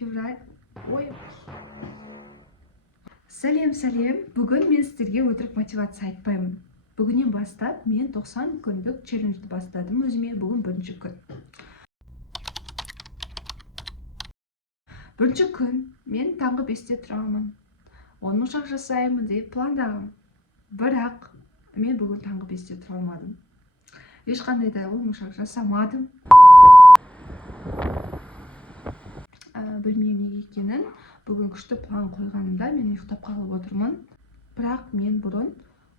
февраль. Ой. Сәлем. Бүгін мен сіздерге өтірік мотивация айтпаймын. Бүгіннен бастап мен 90 күндік челленджді бастадым өзіме. Бүгін бірінші күн. Бірінші күн мен таңғы 5-те тұрамын. 10 ошақ жасаймын деп пландағым. Бірақ мен бүгін таңғы 5-те тұра алмадым. Ешқандай да 10 ошақ жасамадым. Білмеймін неге екенін. Бүгін күшті план қойғанымда мен ұйықтап қалып отырмын. Бірақ мен бұрын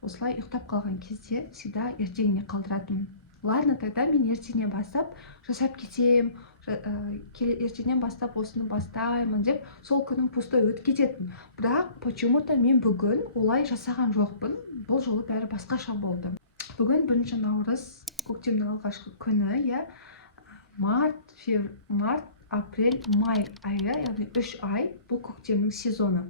осылай ұйықтап қалған кезде всегда ертеңіне қалдыратынмын. Ладно, тогда мен ертеңнен бастап жасап кетем, ертеңнен бастап осыны бастаймын деп сол күнім пустой өтіп кететін. Бірақ почему-то мен бүгін олай жасаған жоқпын. Бұл жолы бәрі басқаша болды. Бүгін 1 наурыз, көктемнің алғашқы күні, март, апрель, май айы, яғни 3 ай, бұл көктемнің сезоны.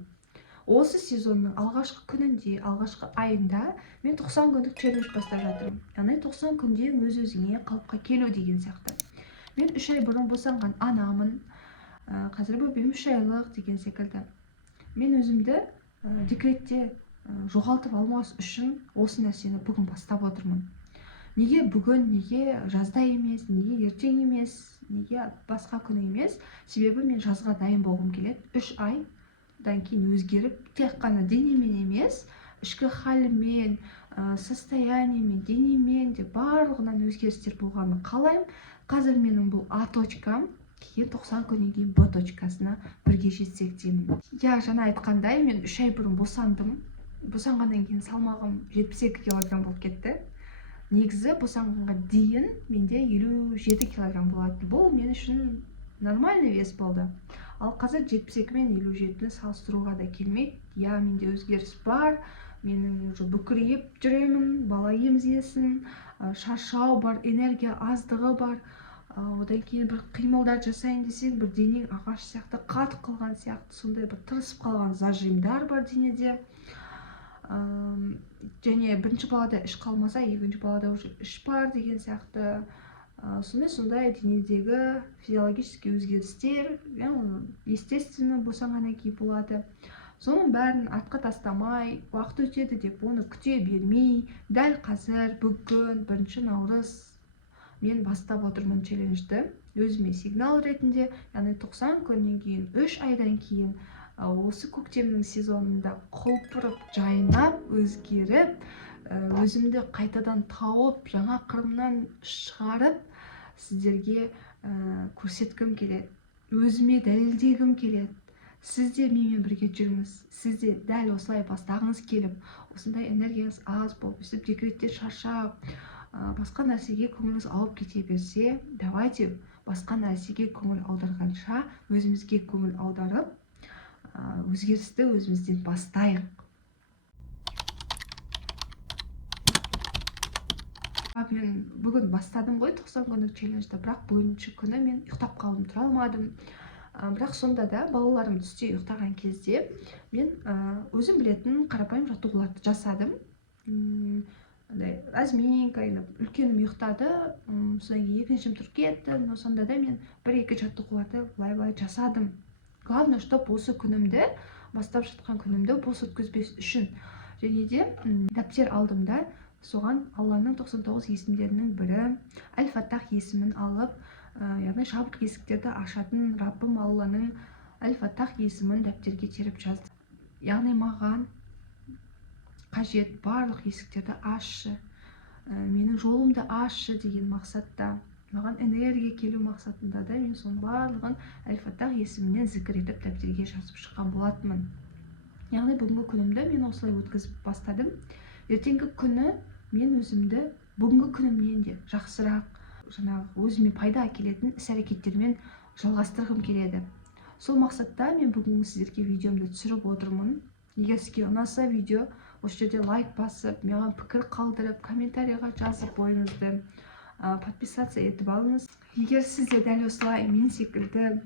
Осы сезонның алғашқы күнінде, алғашқы айында мен 90 күндік челлендж бастап жатырмын. Яғни 90 күнде өз-өзіңе қалыпқа келу деген сияқты. Мен 3 ай бұрын босанған анамын. Қазір бөбем 3 айлық деген секілді. Мен өзімді декретте жоғалтып алмас үшін осы нәрсені бүгін бастап отырмын. Неге бүгін, неге жазда емес, неге ертең емес, неге басқа күні емес? Себебі мен жазға дайын болғым келеді. 3 айдан кейін өзгеріп, тек қана денемен емес, ішкі халіммен, состояниемен, денемен де барлығынан өзгерістер болғанын қалаймын. Қазір менің бұл А точкам, кейін 90 күннен кейін Б точкасына бірге жетсек деймін. Жаңа айтқандай, мен 3 ай бұрын босандым. Босанғаннан кейін салмағым 72 килограмм болып кетті. Негізі босанғанға дейін менде 57 килограмм болатын. Бұл мен үшін нормальный вес болды. Ал қазір 72 мен 57-ні салыстыруға да келмейді. Менде өзгеріс бар. Менің уже бүкірейіп жүремін, бала емізесін, шаршау бар, энергия аздығы бар. Одан кейін бір қимылдар жасайын десең, бір денең ағаш сияқты қатып қалған сияқты, сондай бір тырысып қалған зажимдар бар денеде. Және бірінші балада іш қалмаса, екінші балада уже іш бар деген сияқты. Сондай денедегі физиологический өзгерістер, естественно, босанғаннан кейін болады. Соның бәрін артқа тастамай, уақыт өтеді деп оны күте бермей, дәл қазір бүгін 1 наурыз мен бастап отырмын челленджді. Өзіме сигнал ретінде, яғни 90 күннен кейін, 3 айдан кейін осы көктемнің сезонында құлпырып, жайнап, өзгеріп, өзімді қайтадан тауып, жаңа қырымнан шығарып, сіздерге көрсеткім келеді. Өзіме дәлелдегім келеді. Сіз де менімен бірге жүріңіз. Сіз де дәл осылай бастағыңыз келіп, осындай энергияңыз аз болып, өстіп декретте шаршап, басқа нәрсеге көңіліңіз ауып кете берсе, давайте басқа нәрсеге көңіл аударғанша өзімізге көңіл аударып, өзгерісті өзімізден бастайық. Мен бүгін бастадым ғой 90 күндік челленджді, бірақ бірінші күні мен ұйықтап қалдым, тұра алмадым. Бірақ сонда да балаларым түсте ұйықтаған кезде мен өзім білетін қарапайым жаттығуларды жасадым. Разминка, үлкенім ұйықтады, содан кейін екіншім тұрып кетті, но сонда да мен 1-2 жаттығуларды былай жасадым. Главное, чтоб осы күнімді, бастап жатқан күнімді бос өткізбес үшін. Және де дәптер алдымда соған Алланың 99 есімдерінің бірі, Әл-Фаттах есімін алып, яғни жабық есіктерді ашатын Раббым Алланың Әл-Фаттах есімін дәптерге теріп жазды. Яғни маған қажет барлық есіктерді ашшы, менің жолымды ашшы деген мақсатта, маған энергия келу мақсатында да мен соның барлығын Әл-Фаттах есімінен зікір етіп дәптерге жазып шыққан болатынмын. Яғни бүгінгі күнімді мен осылай өткізіп бастадым. Ертеңгі күні мен өзімді бүгінгі күнімнен де жақсырақ, өзіме пайда әкелетін іс-әрекеттермен жалғастырғым келеді. Сол мақсатта мен бүгінгі сіздерге видеомды түсіріп отырмын. Егер сізге ұнаса видео, осы жерде лайк басып, маған пікір қалдырып, комментарийға жазып ойыңызды подписаться етіп алыңыз. Егер сіз де дәл осылай мен секілді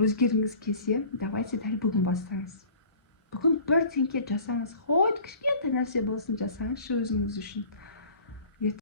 өзгергіңіз келсе, давайте дәл бүгін бастаңыз. Бүгін 1 теңге жасаңыз, хоть кішкентай нәрсе болсын жасаңызшы өзіңіз үшін.